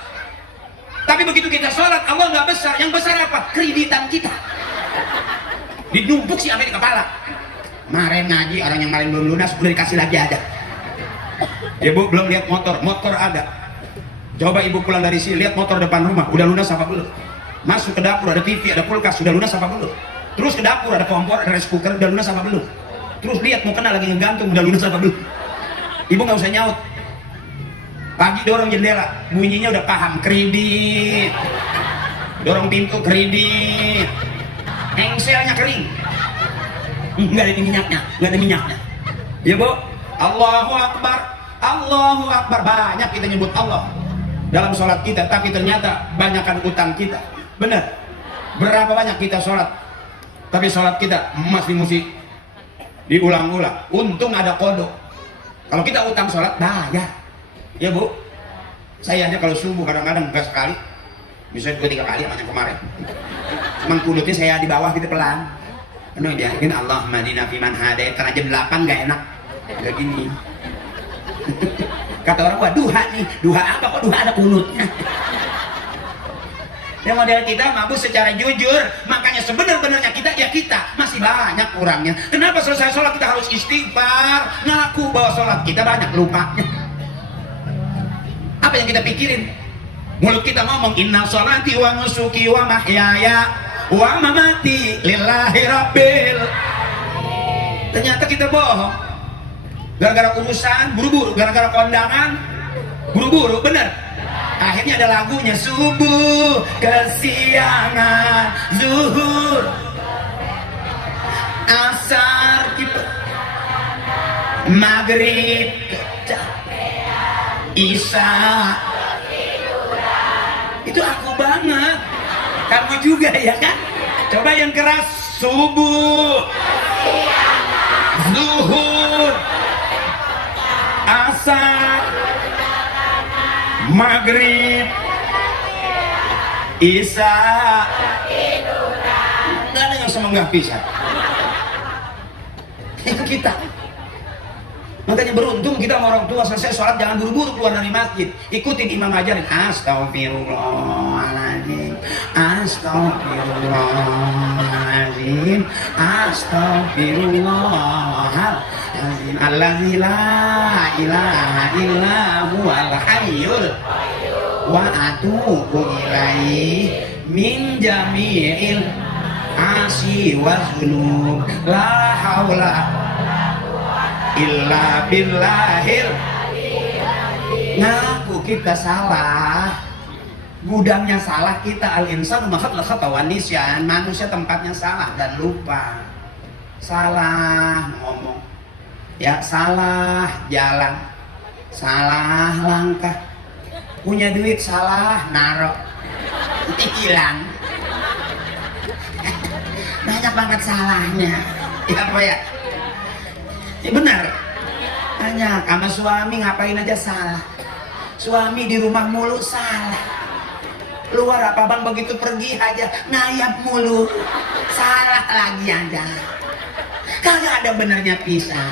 Tapi begitu kita sholat, Allah nggak besar. Yang besar apa? Kreditan kita. Dinumpuk sih sampai di kepala. Kemarin ngaji, orang yang kemarin belum lunas, udah dikasih lagi ada. Ibu belum lihat motor ada. Coba ibu pulang dari sini, lihat motor depan rumah, udah lunas apa belum? Masuk ke dapur, ada TV, ada kulkas, sudah lunas apa belum? Terus ke dapur, ada kompor, ada rice cooker, udah lunas apa belum? Terus lihat mau kena lagi ngegantung, udah lunas apa belum? Ibu nggak usah nyaut. Pagi dorong jendela, bunyinya udah paham, kredit. Dorong pintu, kredit. Engselnya kering, nggak ada minyaknya, ya Bu. Allahu Akbar, Allahu Akbar. Banyak kita nyebut Allah dalam sholat kita, tapi ternyata banyakkan utang kita. Benar? Berapa banyak kita sholat, tapi sholat kita masih diulang-ulang. Untung ada kodok. Kalau kita utang sholat, bayar. Ya Bu, saya aja kalau subuh kadang-kadang enggak sekali, bisa 2-3 kali sama yang kemarin. Cuman kudutnya saya di bawah gitu pelan. Penuh dia, yakin Allah madina fiman hadait. Karena jam 8 gak enak. Udah gini. Kata orang, wah duha nih. Duha apa kok duha ada kunutnya? Dan model kita mampu secara jujur. Makanya sebenar-benarnya kita, ya kita masih banyak kurangnya. Kenapa selesai sholat kita harus istighfar? Ngaku bahwa sholat kita banyak lupanya. Apa yang kita pikirin? Mulut kita ngomong inna sholati wa nusuki wa mahyaya wa mamati lillahi rabbil. Ternyata kita bohong. Gara-gara urusan buru-buru, gara-gara kondangan buru-buru, bener. Akhirnya ada lagunya, subuh kesiangan, zuhur asar gitu, maghrib isya. Itu aku banget, kamu juga ya kan? Coba yang keras, subuh, zuhur, asar, maghrib, isya. Nggak ada yang semenggah pisah. Itu kita. Makanya beruntung kita sama orang tua, selesai sholat jangan buru-buru keluar dari masjid, ikutin imam ajarin. Astagfirullahaladzim, astagfirullahaladzim, astagfirullahaladzim, allazi la ilaha illa huwal hayyul wa atubu ilaihi min jami'il asi wa dzunub la haula illa billahil. Ngaku kita salah, gudangnya salah kita. Al-insan maksud khata'an nisyan, manusia tempatnya salah dan lupa. Salah ngomong, ya salah jalan, salah langkah, punya duit salah naro, hilang. Banyak banget salahnya. Ya apa ya? Ya benar, banyak. Sama suami ngapain aja salah. Suami di rumah mulu salah. Luar apa bang, begitu pergi aja ngayap mulu, salah lagi aja. Kagak ada benernya pisah.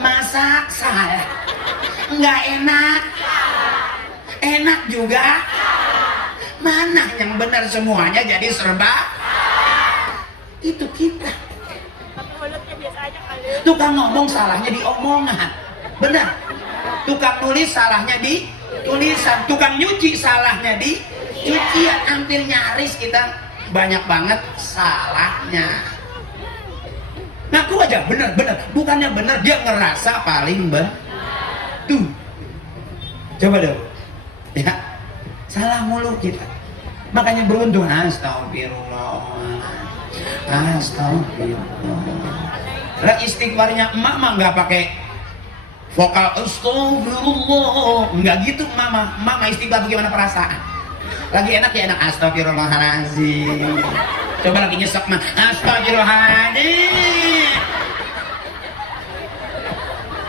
masak salah, nggak enak, enak juga, mana yang benar, semuanya jadi serba. Itu kita. Tukang ngomong salahnya di omongan, benar. Tukang nulis salahnya di tulisan, tukang nyuci salahnya di cucian. Hampir nyaris kita banyak banget salahnya. Ngaku aja benar-benar, bukannya benar dia ngerasa paling benar. Tuh, coba dong, ya salah mulu kita. Makanya beruntung. Astagfirullah, astagfirullah. Lah istighfarnya emak mah nggak pakai vokal astagfirullah, nggak gitu mama. Mama istighfar bagaimana perasaan? Lagi enak ya enak, astagfirullahaladzim. Coba lagi nyesek mah, astagfirullahaladzim.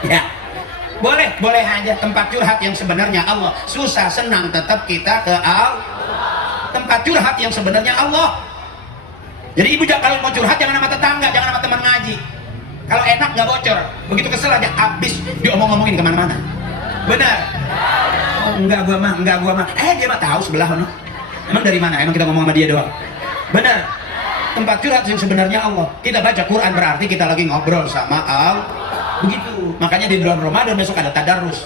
Ya, boleh aja tempat curhat yang sebenarnya Allah. Susah senang tetap kita ke Allah. Tempat curhat yang sebenarnya Allah. Jadi ibu kalau mau curhat jangan sama tetangga, jangan sama teman ngaji. Kalau enak nggak bocor, begitu kesel aja habis diomong-ngomongin kemana-mana. Benar? Oh, enggak gua mah. Dia mah tahu sebelah mana. Emang dari mana? Emang kita ngomong sama dia doang? Benar. Tempat curhat yang sebenarnya Allah. Kita baca Quran berarti kita lagi ngobrol sama Allah. Begitu. Makanya di bulan Ramadan besok ada tadarus.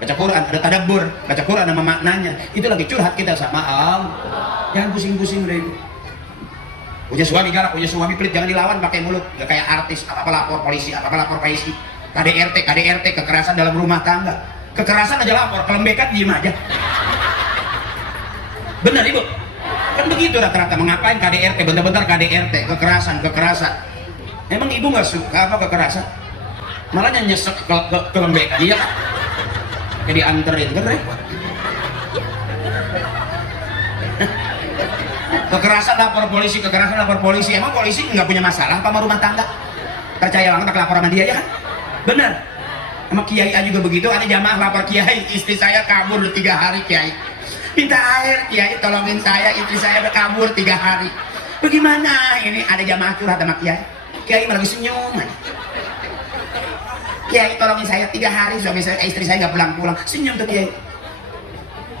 Baca Quran, ada tadabbur, baca Quran sama maknanya. Itu lagi curhat kita sama Allah. Jangan pusing-pusing deh. Punya suami galak, punya suami pelit, jangan dilawan pakai mulut. Gak kayak artis, apa-apa lapor polisi, apa-apa lapor polisi. KDRT, kekerasan dalam rumah tangga. Kekerasan aja lapor, kelembekan diem aja. Bener ibu? Kan begitu rata-rata. Mengapain KDRT, bentar-bentar KDRT, kekerasan. Emang ibu gak suka apa kekerasan? Malah nyesek kelembekan, iya kan? Kayak dianterin, kan repot. Kekerasan lapor polisi. Emang polisi nggak punya masalah apa sama rumah tangga? Percaya banget pakai lapor sama dia ya kan? Bener. Sama kiai aja juga begitu. Ada jamaah lapor kiai, istri saya kabur 3 hari kiai. Minta air kiai, tolongin saya, istri saya udah kabur 3 hari. Bagaimana ini? Ada jamaah curhat sama kiai. Kiai malah lagi senyum aja. Kiai tolongin saya 3 hari, suami saya, istri saya nggak pulang-pulang. Senyum tuh kiai.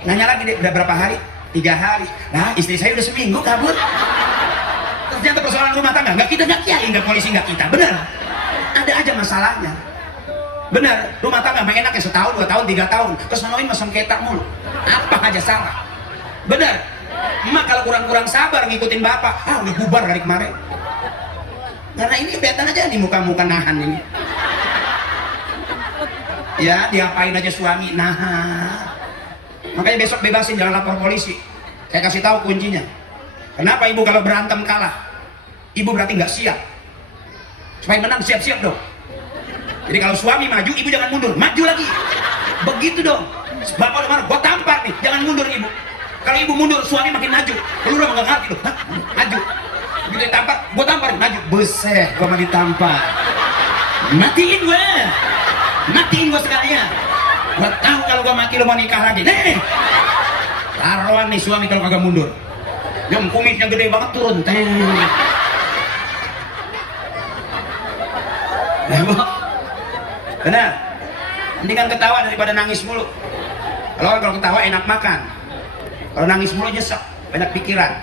Nanya lagi deh, udah berapa hari? 3 hari. Nah istri saya udah seminggu kabur. Ternyata persoalan rumah tangga nggak kita, nggak kiai, nggak polisi, nggak kita. Benar, ada aja masalahnya. Benar, rumah tangga main enaknya setahun, 2 tahun, 3 tahun kesonoin masang ketak mulu, apa aja salah. Benar. Emak kalau kurang sabar ngikutin bapak, udah bubar dari kemarin. Karena ini kelihatan aja di muka-muka nahan ini. Ya diapain aja suami nahan. Makanya besok bebasin, jangan lapor polisi. Saya kasih tahu kuncinya. Kenapa ibu kalau berantem kalah? Ibu berarti nggak siap. Supaya menang siap-siap dong. Jadi kalau suami maju, ibu jangan mundur, maju lagi. Begitu dong. Bapak udah marah, gua tampar nih, jangan mundur ibu. Kalau ibu mundur, suami makin maju. Lu udah nggak ngerti loh, maju. Begitu ditampar, gua tampar, maju. Buset, gua mau ditampar. Matiin gua sekalian. Gua tahu kalau gua mati lu mau nikah lagi. Nih, taruhan nih suami kalau kagak mundur. Yang kumisnya gede banget turun. Benar. Mendingan ketawa daripada nangis mulu. Kalau ketawa enak makan. Kalau nangis mulu nyesek, banyak pikiran.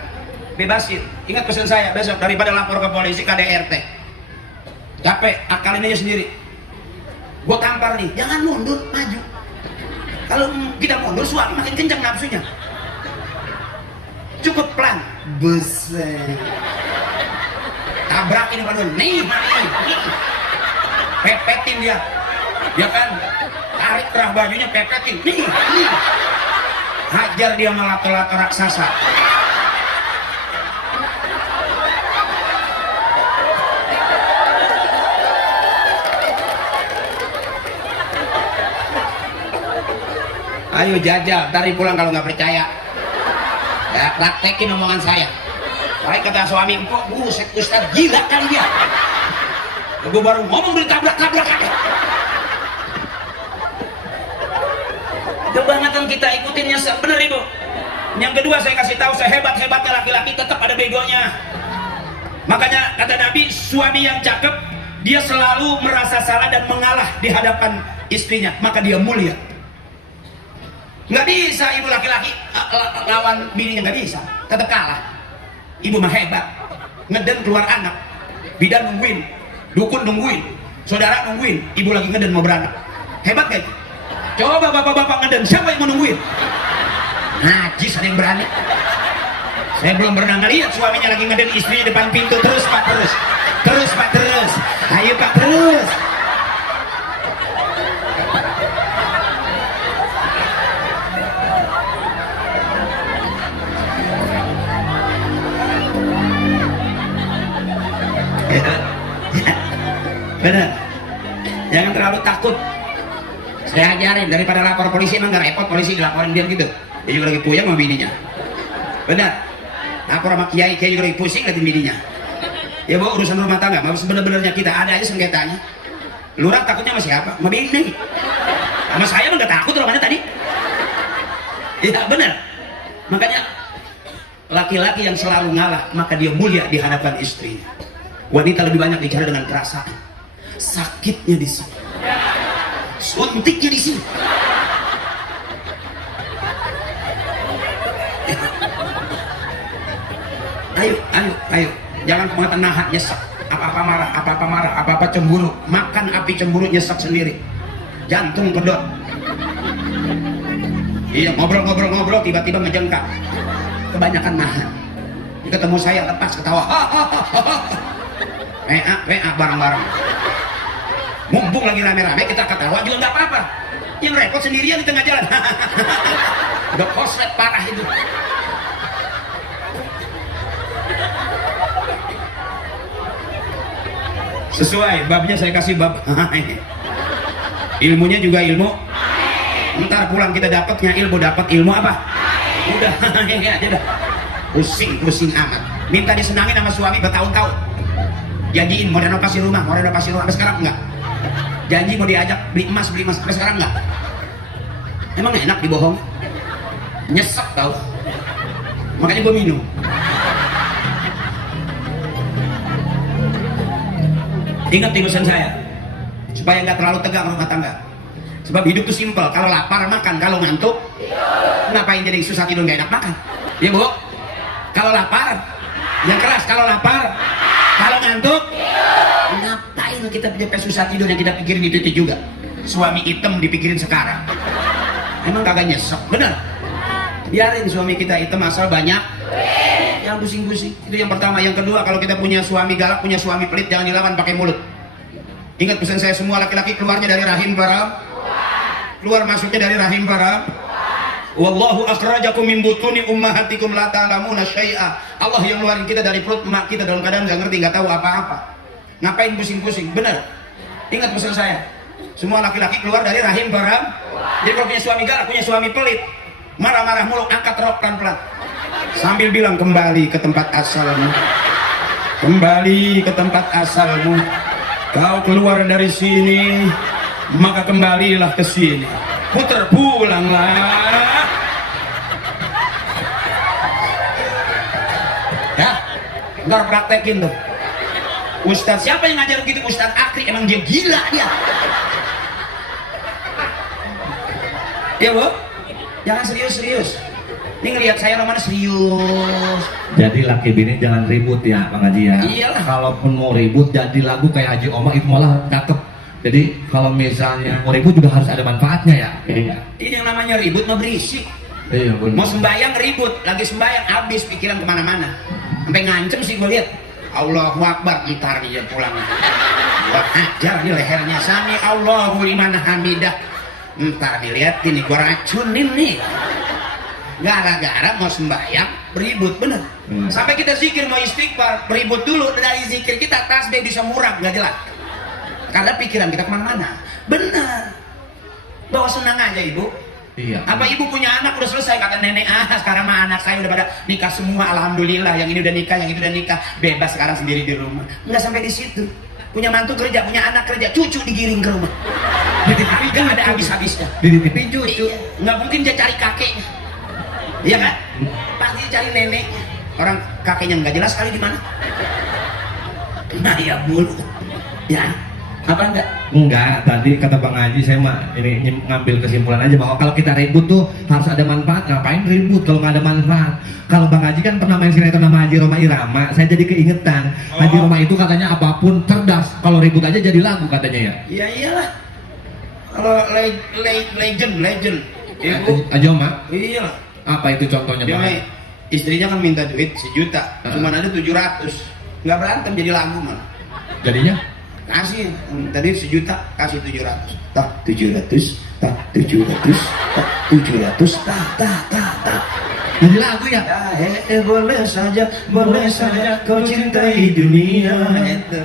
Bebasin. Ingat pesan saya besok, daripada lapor ke polisi KDRT. Capek, akalin aja sendiri. Gua tampar nih, jangan mundur, maju. Kalau kita mundur, suami makin kencang nafsunya. Cukup pelan. Buset. Tabrakin padahal. Nih. Pepetin dia. Ya kan? Tarik kerah bajunya, pepetin. Nih. Hajar dia lato-lato raksasa. Ayo jajal, ntar pulang kalau nggak percaya. Ya, praktekin omongan saya. Baik kata suami empok, buset Ustaz gila kali dia. Gue baru ngomong ditabrak-tabrak aja. Kebangetan kita ikutinnya bener ibu. Yang kedua saya kasih tahu, sehebat-hebatnya laki-laki tetap ada begonya. Makanya kata Nabi, suami yang cakep dia selalu merasa salah dan mengalah di hadapan istrinya, maka dia mulia. Nggak bisa ibu laki-laki lawan bininya, nggak bisa, tetap kalah. Ibu mah hebat, ngeden keluar anak, bidan nungguin, dukun nungguin, saudara nungguin, ibu lagi ngeden mau beranak. Hebat gak? Coba bapak-bapak ngeden, siapa yang mau nungguin? Najis, ada yang berani. Saya belum pernah ngeliat suaminya lagi ngeden istrinya depan pintu. Terus pak, terus pak, terus, ayo pak, terus. Bener, jangan terlalu takut. Saya ajarin, daripada lapor polisi emang gak repot, polisi dilaporin dia gitu. Dia juga lagi puyeng sama bininya. Benar, lapor sama kiai juga lagi pusing liatin bininya. Ya bu, urusan rumah tangga, sebenarnya kita ada aja sengketanya. Lurah takutnya sama siapa? Sama bini. Sama saya emang gak takut rumahnya tadi. Ya benar. Makanya laki-laki yang selalu ngalah, maka dia mulia di hadapan istrinya. Wanita lebih banyak bicara dengan perasaan. Sakitnya di sini, suntiknya di sini. Ayo, jangan pernah nahan, nyesek. Apa-apa marah, apa-apa cemburu. Makan api cemburu, nyesek sendiri. Jantung pedot. Iya, ngobrol, tiba-tiba ngejengkak. Kebanyakan nahan. Ketemu saya lepas ketawa. WA bareng-bareng. Mumpung lagi rame-rame kita ketawa juga nggak apa-apa. Yang repot sendirian di tengah jalan. Udah koslet parah itu. Sesuai babnya saya kasih bab. Ilmunya juga ilmu. Ntar pulang kita dapatnya ilmu, dapat ilmu apa? Udah aja dah. Pusing amat. Minta disenangin sama suami bertahun-tahun. Janjiin mau renovasi rumah, sampai sekarang enggak. Janji mau diajak beli emas, sampai sekarang enggak. Emang enak dibohong? Nyesek tau. Makanya gue minum. Ingat pesan saya, supaya nggak terlalu tegang rumah tangga. Sebab hidup tuh simpel. Kalau lapar makan, kalau ngantuk ngapain jadi susah tidur nggak enak makan? Ya bu. Kalau lapar, yang keras. Kalau lapar, kalau ngantuk, ngapain kita punya susah tidur yang kita pikirin itu juga. Suami hitam dipikirin sekarang. Emang kagak nyesek, bener? Biarin suami kita hitam asal banyak. Jangan pusing-pusing. Itu yang pertama. Yang kedua, kalau kita punya suami galak, punya suami pelit, jangan dilawan pakai mulut. Ingat pesan saya, semua laki-laki keluarnya dari rahim para, keluar masuknya dari rahim para. Wallahu akhrajakum min butuni ummahatikum la ta'lamuna syai'a. Allah yang ngeluarin kita dari perut emak kita dalam keadaan nggak ngerti, nggak tahu apa-apa. Ngapain pusing-pusing? Bener. Ingat pesan saya, semua laki-laki keluar dari rahim para. Jadi kalau punya suami galak, punya suami pelit, marah-marah mulu, angkat rok pelan-pelan sambil bilang, kembali ke tempat asalmu, kembali ke tempat asalmu. Kau keluar dari sini, maka kembalilah ke sini. Puter pulanglah. Ya, nggak praktekin tuh. Ustadz siapa yang ngajar begitu? Ustadz Akri, emang dia gila dia. Ya bu, jangan serius-serius. Ini ngelihat saya roman serius. Jadi laki bini jangan ribut ya Bang Haji ya. Iyalah. Kalaupun mau ribut jadi lagu kayak Haji Omar itu malah cakep. Jadi kalau misalnya mau ribut juga harus ada manfaatnya ya. Iya. Ini yang namanya ribut mah berisik. Iya benar. Mau sembahyang ribut, lagi sembahyang habis pikiran kemana-mana. Sampai ngancem sih gue lihat. Allahu Akbar, ntar dia pulang. Gua hajar di lehernya, sami Allahu liman hamidah. Ntar dilihat ini gua racunin nih. Gara-gara mau sembahyang beribut, bener. Sampai kita zikir mau istighfar beribut dulu. Dari zikir kita tasbih bisa murab, nggak jelas. Karena pikiran kita kemana-mana. Bener. Bawa senang aja ibu. Iya. Apa ibu punya anak udah selesai, kata nenek, sekarang mah anak saya udah pada nikah semua, alhamdulillah. Yang ini udah nikah, yang itu udah nikah, bebas sekarang sendiri di rumah. Nggak sampai di situ. Punya mantu kerja, punya anak kerja, cucu digiring ke rumah. Tapi nggak ada habis-habisnya. Dititipin cucu. Iya. Nggak mungkin dia cari kakeknya. Iya kan? Pasti cari nenek. Orang kakeknya nggak jelas kali di mana. Nah ya bulu. Ya, apa enggak? Enggak, tadi kata Bang Haji saya mah ini ngambil kesimpulan aja bahwa kalau kita ribut tuh harus ada manfaat. Ngapain ribut kalau nggak ada manfaat? Kalau Bang Haji kan pernah main sinetron nama Haji Roma Irama, saya jadi keingetan. Haji Roma itu katanya apapun cerdas, kalau ribut aja jadi lagu katanya ya. Iya iyalah. Kalau legend. Haji Roma? Iya. Apa itu contohnya Dia Bang? mah istrinya kan minta duit 1 juta, cuman ada 700. Nggak berantem jadi lagu man. Jadinya? Kasih tadi 1 juta, kasih 700. Tak 700, tak 700, tak 700, tak. Jadi lagu ya? Boleh saja kau cintai dunia,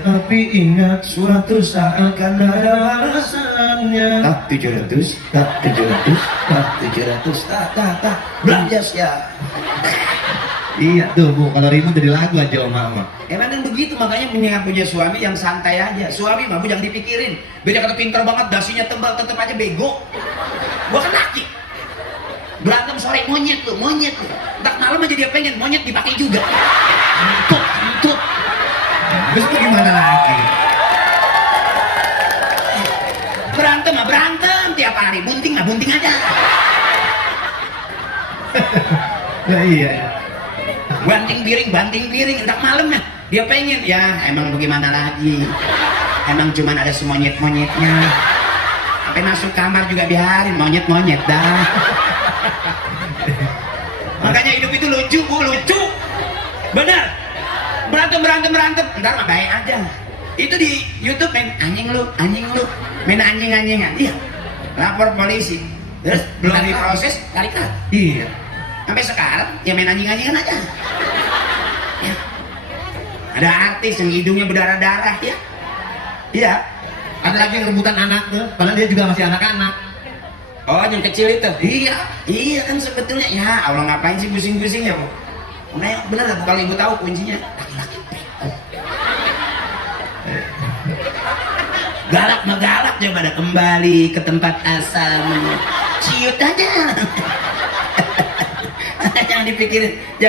tapi ingat suatu saat akan ada balasannya. Tak 700, tak 700, tak 700, tak. Belanjas ya. Iya tuh Bu, kalau ribut jadi lagu aja Oma. Emang kan begitu, makanya mendingan punya suami yang santai aja. Suami mah jangan dipikirin. Beda kata pinter banget, dasinya tebal, tetep aja bego. Gua kan laki. Berantem sore monyet lu. Tak malam aja dia pengen monyet dipakai juga. Entut. Terus itu gimana lagi? Berantem mah berantem tiap hari, bunting mah bunting aja. Nah iya. Banting piring, entar malam nah dia pengen, ya emang bagaimana lagi, emang cuman ada semonyet-monyetnya, sampai masuk kamar juga biarin monyet dah. Makanya hidup itu lucu Bu, lucu bener. Berantem ntar mah baik aja. Itu di YouTube main anjing lu main anjing-anjingan, iya, lapor polisi, terus belum diproses tarik. Iya. Sampai sekarang ya main anjing-anjingan aja ya. Ada artis yang hidungnya berdarah-darah ya. Iya. Ada lagi yang rebutan anak tuh, padahal dia juga masih anak-anak. Oh yang kecil itu? Iya kan sebetulnya ya Allah, ngapain sih pusing-pusing ya Bu? Nah bener lah Bu, kalau Ibu tahu kuncinya laki-laki beko. Galak coba dah kembali ke tempat asal, ciut aja. jangan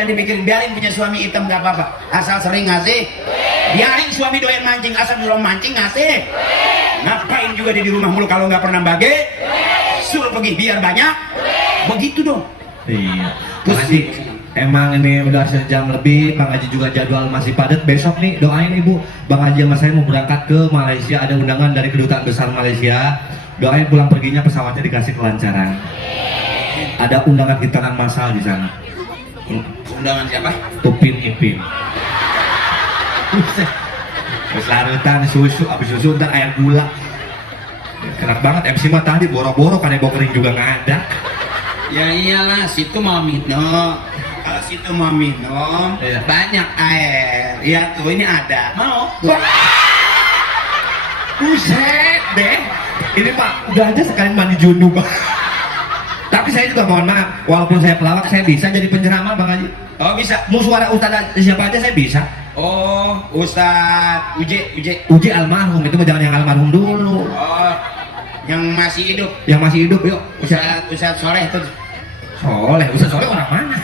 dipikirin, biarin punya suami hitam gak apa-apa, asal sering ngasih. Biarin suami doyan mancing, asal belum mancing ngasih. Ngapain juga dia di rumah mulu kalau nggak pernah bagi? Suruh pergi biar banyak. Begitu dong. Iya. Bang Haji, emang ini udah sejam lebih, Bang Haji juga jadwal masih padat. Besok nih doain Ibu, Bang Haji sama saya mau berangkat ke Malaysia, ada undangan dari Kedutaan Besar Malaysia. Doain pulang perginya pesawatnya dikasih kelancaran. Ada undangan hitanan massal di sana. Undangan siapa? Upin Ipin. Terus larutan susu, abis susu ntar air gula. Enak banget MC mah tadi boro-boro kan bawa kering juga nggak ada. Ya iyalah, situ mau minum. Kalau situ mau minum, iya, banyak air. Ya tuh ini ada. Mau? Buset deh. Ini Pak, udah aja sekalian mandi junub. Tapi saya juga mohon maaf, walaupun saya pelawak, saya bisa jadi penceramah Bang Haji. Oh bisa. Mau suara ustaz siapa aja saya bisa. Oh, Ustadz Uji almarhum, itu mah jangan yang almarhum dulu. Oh, yang masih hidup. Yang masih hidup, yuk. Ustadz Soleh tuh. Ustaz Soleh orang mana?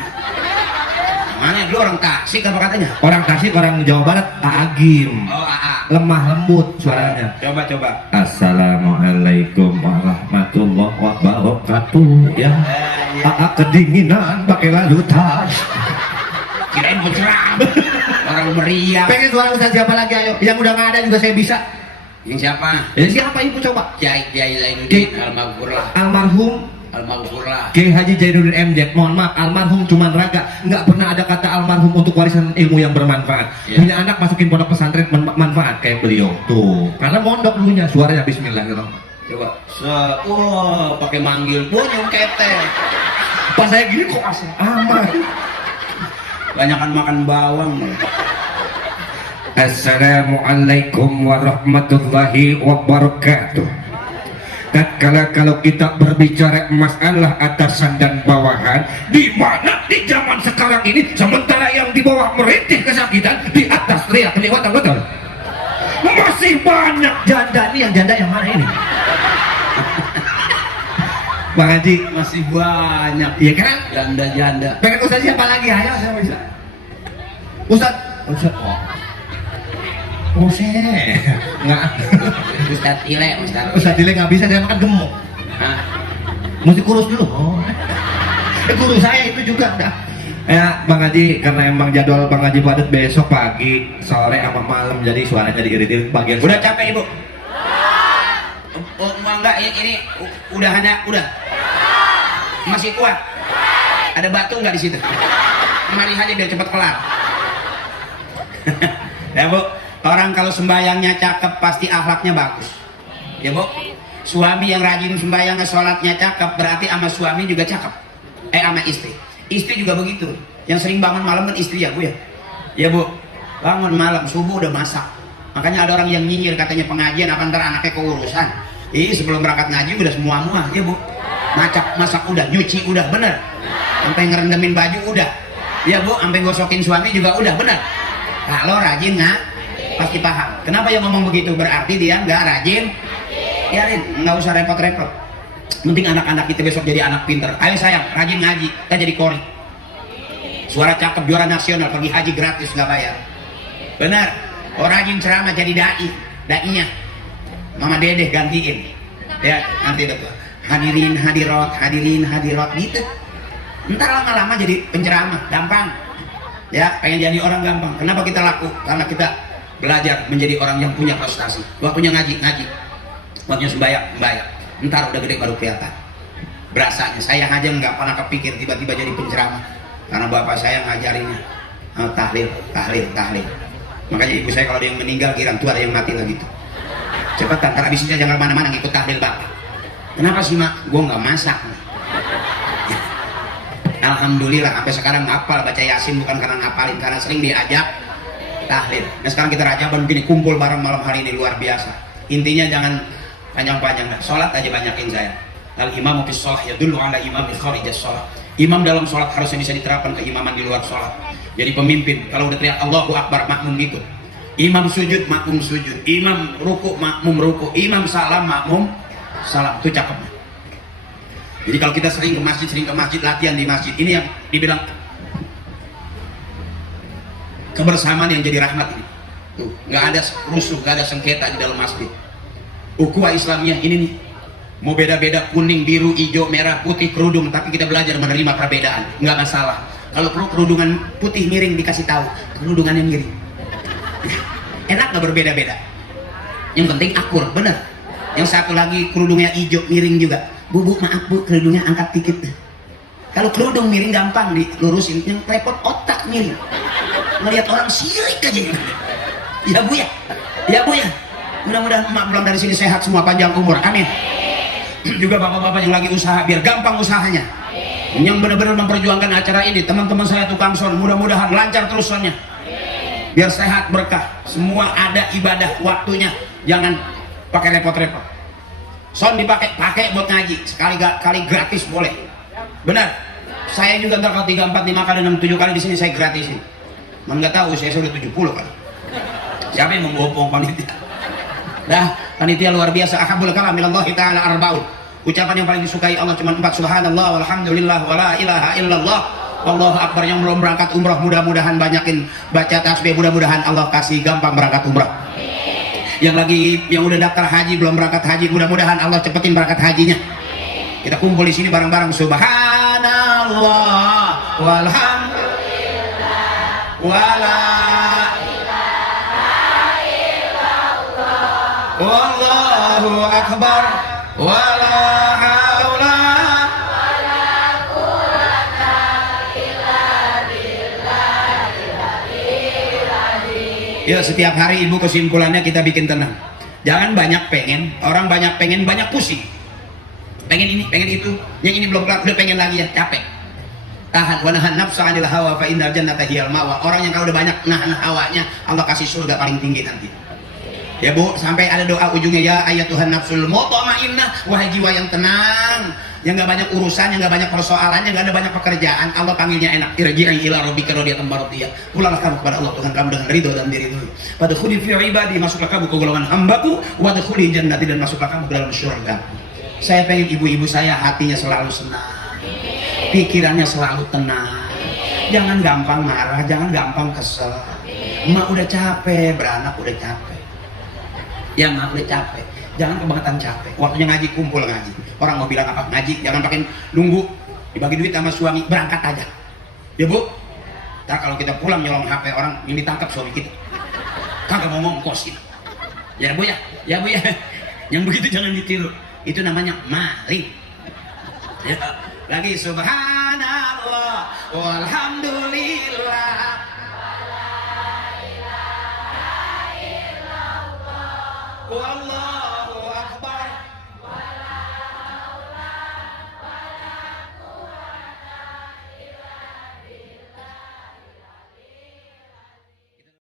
Mana? Lu orang Tasik apa katanya? Orang Tasik, orang Jawa Barat, Agim. Oh, AA. Lemah lembut suaranya. Coba. Assalamualaikum warahmatullahi wabarakatuh. Ya, AA kedinginan pakai lalu tas. Kirain penceramah. Orang meriah. Pengen suara ustaz siapa lagi ayo? Yang udah nggak ada juga saya bisa. Yang siapa? Siapa Ibu coba? Kiai Zainuddin Almarhum Kiai Haji Zainuddin MZ. Mohon maaf, almarhum cuman raga, nggak pernah ada kata almarhum untuk warisan ilmu yang bermanfaat. Punya anak masukin pondok pesantren manfaat kayak beliau tuh. Karena mondok dulunya suaranya Bismillah gitu. Coba. Pakai manggil punya kete. Pas saya gini kok asal aman. Banyakan makan bawang. Assalamualaikum warahmatullahi wabarakatuh. Tatkala kalau kita berbicara masalah atasan dan bawahan, di mana di zaman sekarang ini sementara yang di bawah merintih kesakitan, di atas teriak kenikmatan, betul? Masih banyak janda. Nih yang janda yang mana ini? Bang Haji, Masih banyak. iya kan? Janda. Pengen ustaz siapa lagi? Ayo saya bisa. Ustaz. Buset. Nggak. Ustadz Ile, Ustadz. Ustaz Dile nggak bisa, saya makan gemuk. Hah? Mesti kurus dulu. Oh. Guru saya itu juga dah. Ya, Bang Haji, karena emang jadwal Bang Haji padat besok pagi, sore sama malam, jadi suaranya diiritin bagian. Udah capek ibu? Oh, enggak, ini udah ada, udah. Masih kuat? Ada batu nggak di situ? Mari aja biar cepat kelar. Ya bu, orang kalau sembayangnya cakep pasti akhlaknya bagus. Ya bu, suami yang rajin sembayang sholatnya cakep berarti sama suami juga cakep. Sama istri. Istri juga begitu. Yang sering bangun malam kan istri ya bu ya. Ya bu, bangun malam subuh udah masak. Makanya ada orang yang nyinyir katanya pengajian apa ntar anaknya keurusan. Sebelum berangkat ngaji udah semua ya bu. Masak udah, nyuci udah, bener. Sampai ngerendemin baju udah. Ya bu, sampai gosokin suami juga udah, bener. Kalau rajin pasti paham. Kenapa yang ngomong begitu? Berarti dia nggak rajin. Biarin, nggak usah repot-repot. Penting anak-anak kita besok jadi anak pinter. Ayo sayang, rajin ngaji, kita jadi kori. Suara cakep, juara nasional, pergi haji gratis nggak bayar. Benar. Oh rajin ceramah jadi dai-nya. Mama Dedeh gantiin. Ya nanti itu tuh. Hadirin hadirat gitu. Ntar lama-lama jadi penceramah, gampang. Ya pengen jadi orang gampang. Kenapa kita laku? Karena kita belajar menjadi orang yang punya prestasi. Waktunya ngaji. Waktunya sembahyang. Ntar udah gede baru kelihatan. Berasanya saya aja nggak pernah kepikir tiba-tiba jadi penceramah. Karena bapak saya ngajarinnya tahlil. Makanya ibu saya kalau ada yang meninggal kira tuh ada yang mati lagi tuh. Cepetan, ntar abis ini jangan kemana-mana ngikut tahlil bapak. Kenapa sih mak? Gue nggak masak. Alhamdulillah sampai sekarang ngapal baca Yasin bukan karena ngapalin, karena sering diajak tahlil. Nah sekarang kita rajaban begini kumpul bareng malam hari ini luar biasa. Intinya jangan panjang-panjang, sholat aja banyakin saya. Al-imamu fis sholah yadullu ala imami kharijas sholah. Imam dalam sholat harusnya bisa diterapkan keimaman di luar sholat. Jadi pemimpin kalau udah teriak Allahu Akbar makmum ikut. Imam sujud makmum sujud. Imam ruku makmum ruku. Imam salam makmum salam. Itu cakepnya. Jadi kalau kita sering ke masjid latihan di masjid, ini yang dibilang kebersamaan yang jadi rahmat ini. Tuh, nggak ada rusuh, nggak ada sengketa di dalam masjid. Ukhuwah Islamiyah ini nih, mau beda-beda kuning, biru, hijau, merah, putih, kerudung, tapi kita belajar menerima perbedaan, nggak masalah. Kalau perlu kerudungan putih miring dikasih tahu, kerudungannya miring. Enak nggak berbeda-beda? Yang penting akur, bener. Yang satu lagi kerudungnya hijau miring juga. Bu, maaf bu, kerudungnya angkat dikit. Kalau kerudung miring gampang dilurusin, yang repot otak miring. Ngelihat orang sirik aja. Ya bu ya. Mudah-mudahan emak pulang dari sini sehat semua, panjang umur, amin. Juga bapak-bapak yang lagi usaha biar gampang usahanya. Yang benar-benar memperjuangkan acara ini, teman-teman saya tukang son, mudah-mudahan lancar terus sonnya. Biar sehat berkah, semua ada ibadah waktunya, jangan pakai repot-repot. Son dipakai buat ngaji, sekali gratis boleh. Benar. Saya juga ntar kalau 3, 4, 5 kali 6, 7 kali di sini saya gratisin. Nggak tahu saya sudah 70 kali. Siapa yang membopong panitia? Dah, panitia luar biasa. Ahabul kalam ilallahi ta'ala arbaun. Ucapan yang paling disukai Allah cuma 4, subhanallah walhamdulillah wala ilaha illallah wallahu akbar. Yang belum berangkat umrah mudah-mudahan banyakin baca tasbih, mudah-mudahan Allah kasih gampang berangkat umrah. Yang udah daftar haji belum berangkat haji, mudah-mudahan Allah cepetin berangkat hajinya. Kita kumpul di sini bareng-bareng, subhanallah walhamdulillah wala wallahu akbar wala haula wala quwwata illa billah. Ya setiap hari ibu kesimpulannya kita bikin tenang. Jangan banyak pengen, orang banyak pengen banyak pusing. Pengen ini, pengen itu, yang ini belum kelar udah pengen lagi ya, capek. Tahan, wa nahan nafsa 'anil hawa fa innal jannata hiyal mawa. Orang yang kalau udah banyak nahan hawanya, Allah kasih surga paling tinggi nanti. Ya bu, sampai ada doa ujungnya, ya ayatuhan nafsul mutmainnah, wahai jiwa yang tenang, yang nggak banyak urusan, yang nggak banyak persoalan, yang nggak ada banyak pekerjaan, Allah panggilnya enak. Irji'i ila rabbika radiyatan maradiyah. Pulanglah kamu kepada Allah Tuhan kamu dengan ridho dan diridhoi. Fadkhuli fi ibadi, masuklah kamu ke golongan hambaku, wadkhuli jannati, dan masuklah kamu ke dalam surga. Saya pengen ibu-ibu saya hatinya selalu senang, pikirannya selalu tenang, jangan gampang marah, jangan gampang kesel. Emak udah capek, beranak udah capek. Ya emak udah capek. Jangan kebangetan capek. Waktunya ngaji, kumpul ngaji. Orang mau bilang apa? Ngaji. Jangan pakai nunggu dibagi duit sama suami, berangkat aja. Ya Bu. Ntar kalau kita pulang nyolong HP orang yang ditangkap suami kita. Kagak mau ngongkos kita. Ya Bu ya. Ya Bu ya. Yang begitu jangan ditiru. Itu namanya maling. Ya. Lagi subhanallah walhamdulillah. Wallah